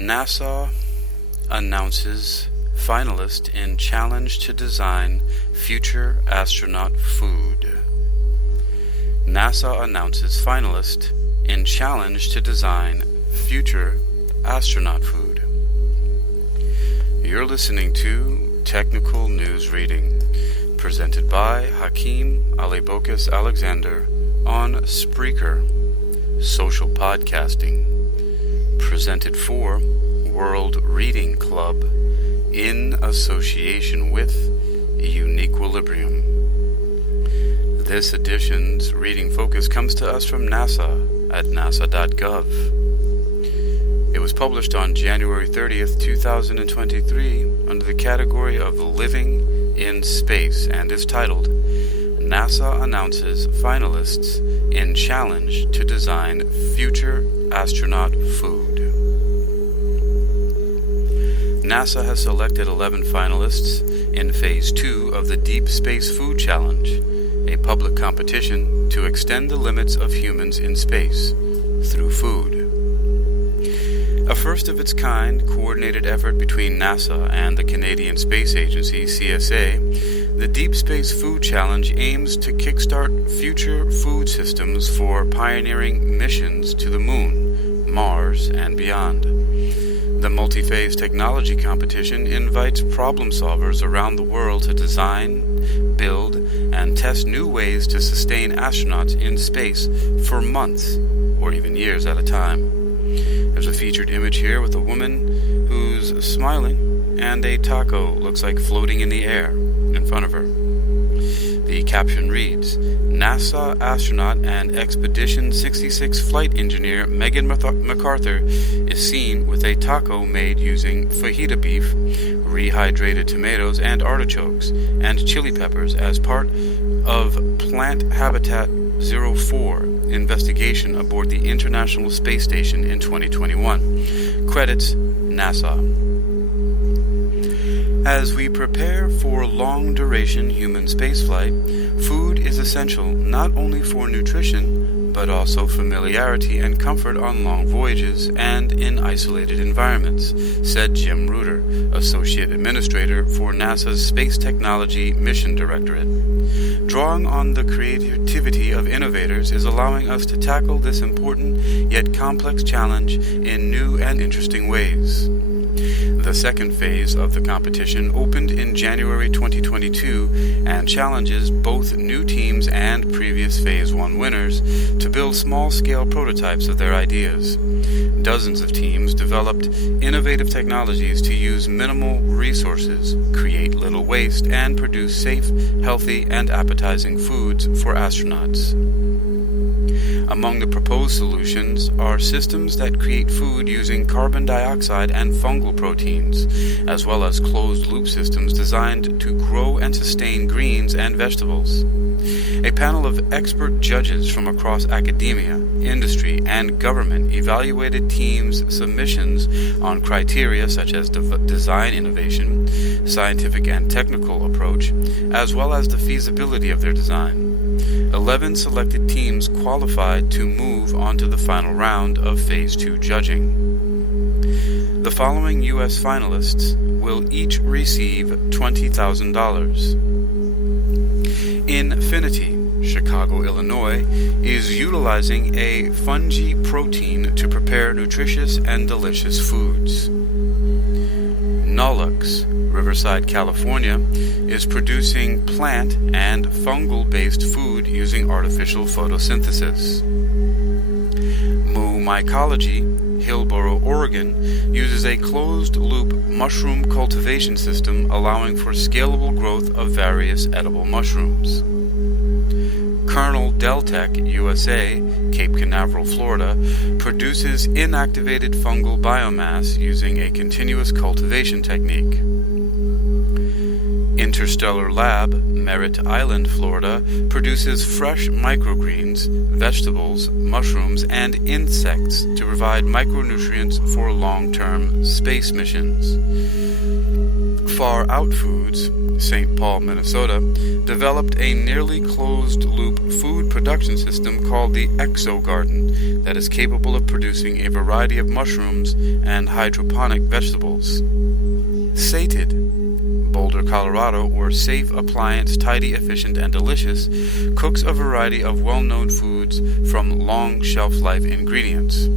NASA announces finalist in challenge to design future astronaut food. NASA announces finalist in challenge to design future astronaut food. You're listening to Technical News Reading, presented by Hakeem Alibokis Alexander on Spreaker, social podcasting, presented for World Reading Club in association with UniquilibriuM. This edition's reading focus comes to us from NASA at nasa.gov. It was published on January 30th, 2023 under the category of Living in Space and is titled NASA Announces Finalists in Challenge to Design Future Astronaut Food. NASA has selected 11 finalists in Phase 2 of the Deep Space Food Challenge, a public competition to extend the limits of humans in space through food. A first-of-its-kind coordinated effort between NASA and the Canadian Space Agency, CSA, the Deep Space Food Challenge aims to kickstart future food systems for pioneering missions to the Moon, Mars, and beyond. The multi-phase technology competition invites problem solvers around the world to design, build, and test new ways to sustain astronauts in space for months or even years at a time. There's a featured image here with a woman who's smiling and a taco looks like floating in the air in front of her. The caption reads, NASA astronaut and Expedition 66 flight engineer Megan McArthur is seen with a taco made using fajita beef, rehydrated tomatoes and artichokes, and chili peppers as part of Plant Habitat 04 investigation aboard the International Space Station in 2021. Credits NASA. As we prepare for long-duration human spaceflight, food is essential not only for nutrition, but also familiarity and comfort on long voyages and in isolated environments, said Jim Reuter, Associate Administrator for NASA's Space Technology Mission Directorate. Drawing on the creativity of innovators is allowing us to tackle this important yet complex challenge in new and interesting ways. The second phase of the competition opened in January 2022 and challenges both new teams and previous Phase 1 winners to build small-scale prototypes of their ideas. Dozens of teams developed innovative technologies to use minimal resources, create little waste, and produce safe, healthy, and appetizing foods for astronauts. Among the proposed solutions are systems that create food using carbon dioxide and fungal proteins, as well as closed-loop systems designed to grow and sustain greens and vegetables. A panel of expert judges from across academia, industry, and government evaluated teams' submissions on criteria such as design innovation, scientific and technical approach, as well as the feasibility of their design. 11 selected teams qualified to move on to the final round of Phase 2 judging. The following U.S. finalists will each receive $20,000. Infinity, Chicago, Illinois, is utilizing a fungi protein to prepare nutritious and delicious foods. Nollux, Riverside, California, is producing plant and fungal-based food using artificial photosynthesis. Moo Mycology, Hillsboro, Oregon, uses a closed-loop mushroom cultivation system allowing for scalable growth of various edible mushrooms. Colonel Deltec, USA, Cape Canaveral, Florida, produces inactivated fungal biomass using a continuous cultivation technique. Interstellar Lab, Merritt Island, Florida, produces fresh microgreens, vegetables, mushrooms, and insects to provide micronutrients for long-term space missions. Far Out Foods, St. Paul, Minnesota, developed a nearly closed-loop food production system called the ExoGarden that is capable of producing a variety of mushrooms and hydroponic vegetables. Sated, Boulder, Colorado, or Safe Appliance, Tidy, Efficient, and Delicious, cooks a variety of well-known foods from long shelf-life ingredients.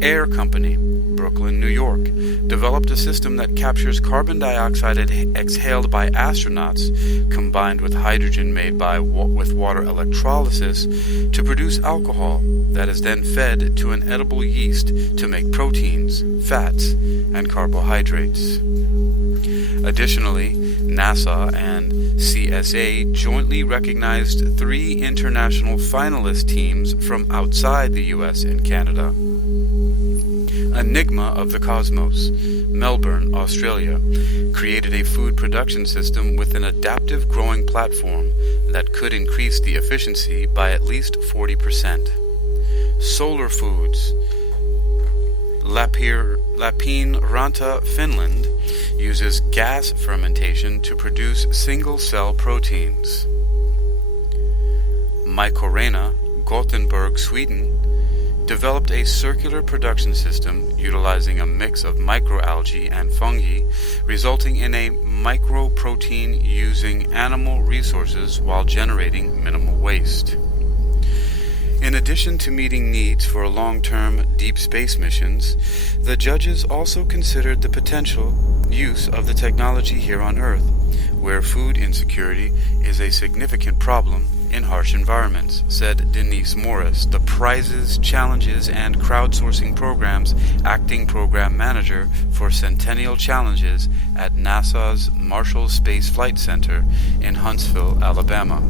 Air Company, Brooklyn, New York, developed a system that captures carbon dioxide exhaled by astronauts combined with hydrogen made with water electrolysis to produce alcohol that is then fed to an edible yeast to make proteins, fats, and carbohydrates. Additionally, NASA and CSA jointly recognized 3 international finalist teams from outside the US and Canada. Enigma of the Cosmos, Melbourne, Australia, created a food production system with an adaptive growing platform that could increase the efficiency by at least 40%. Solar Foods, Lappeenranta, Finland, uses gas fermentation to produce single-cell proteins. Mycorrhiza, Gothenburg, Sweden, developed a circular production system utilizing a mix of microalgae and fungi, resulting in a microprotein using animal resources while generating minimal waste. In addition to meeting needs for long-term deep space missions, the judges also considered the potential use of the technology here on Earth, where food insecurity is a significant problem in harsh environments, said Denise Morris, the Prizes, Challenges, and Crowdsourcing Programs Acting Program Manager for Centennial Challenges at NASA's Marshall Space Flight Center in Huntsville, Alabama.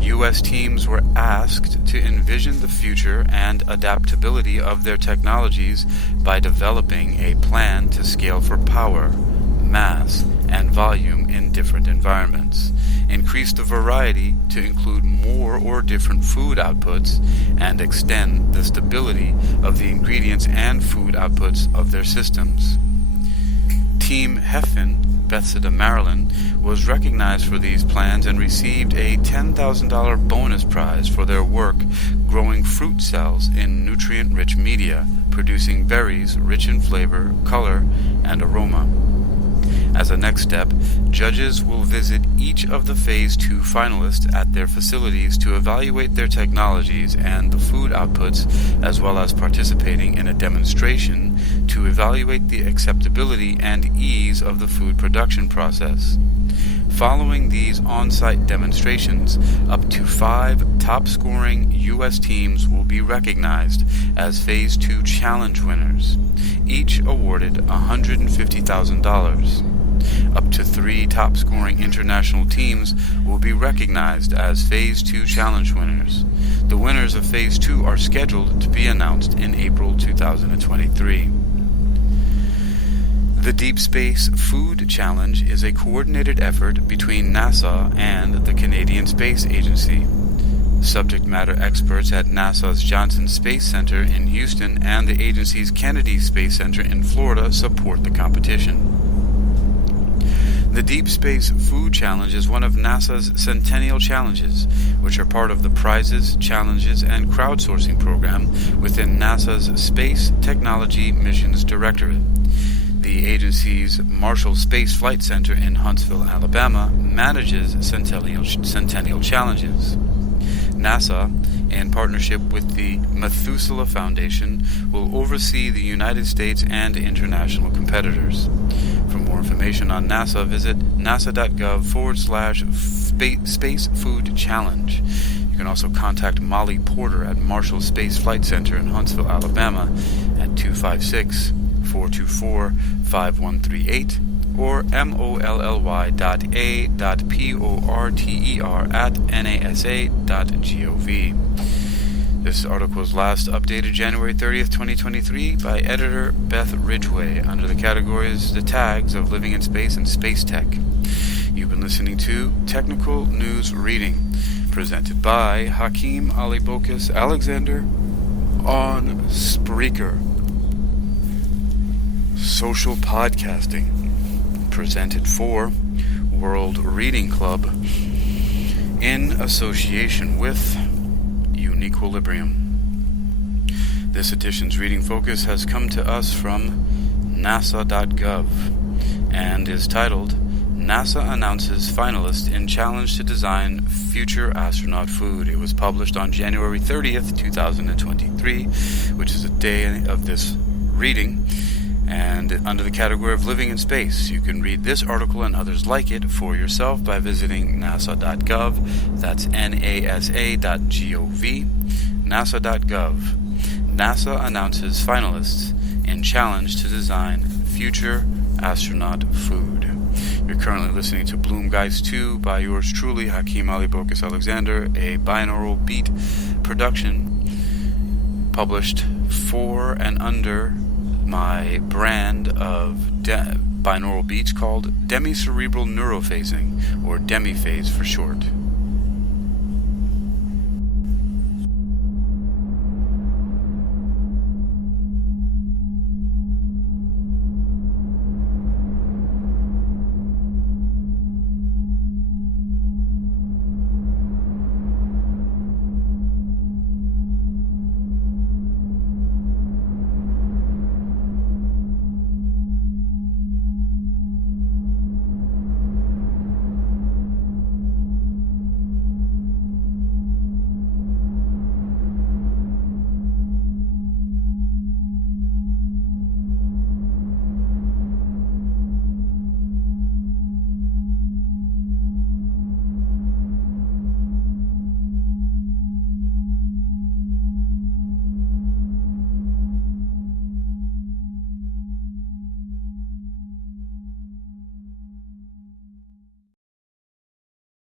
U.S. teams were asked to envision the future and adaptability of their technologies by developing a plan to scale for power, mass, and volume in different environments, increase the variety to include more or different food outputs, and extend the stability of the ingredients and food outputs of their systems. Team Heffin, Bethesda, Maryland, was recognized for these plans and received a $10,000 bonus prize for their work growing fruit cells in nutrient-rich media, producing berries rich in flavor, color, and aroma. As a next step, judges will visit each of the Phase 2 finalists at their facilities to evaluate their technologies and the food outputs, as well as participating in a demonstration to evaluate the acceptability and ease of the food production process. Following these on-site demonstrations, up to 5 top-scoring U.S. teams will be recognized as Phase 2 challenge winners, each awarded $150,000. Up to 3 top-scoring international teams will be recognized as Phase 2 challenge winners. The winners of Phase 2 are scheduled to be announced in April 2023. The Deep Space Food Challenge is a coordinated effort between NASA and the Canadian Space Agency. Subject matter experts at NASA's Johnson Space Center in Houston and the agency's Kennedy Space Center in Florida support the competition. The Deep Space Food Challenge is one of NASA's Centennial Challenges, which are part of the Prizes, Challenges, and Crowdsourcing Program within NASA's Space Technology Missions Directorate. The agency's Marshall Space Flight Center in Huntsville, Alabama, manages Centennial Challenges. NASA, in partnership with the Methuselah Foundation, will oversee the United States and international competitors. For more information on NASA, visit nasa.gov/Space Food Challenge. You can also contact Molly Porter at Marshall Space Flight Center in Huntsville, Alabama at 256-424-5138 or molly.a.porter@nasa.gov. This article was last updated January 30th, 2023 by editor Beth Ridgway under the categories The Tags of Living in Space and Space Tech. You've been listening to Technical News Reading, presented by Hakeem Ali-Bokus Alexander on Spreaker. Social Podcasting, presented for World Reading Club in association with UniquilibriuM. This edition's reading focus has come to us from NASA.gov and is titled NASA Announces Finalists in Challenge to Design Future Astronaut Food. It was published on January 30th, 2023, which is the day of this reading, and under the category of Living in Space. You can read this article and others like it for yourself by visiting nasa.gov. That's nasa.gov. nasa.gov. NASA announces finalists in challenge to design future astronaut food. You're currently listening to Bloom Guides 2 by yours truly, Hakeem Ali Bokus Alexander, a binaural beat production published for and under my brand of binaural beats called demi-cerebral neurophasing, or demi-phase for short.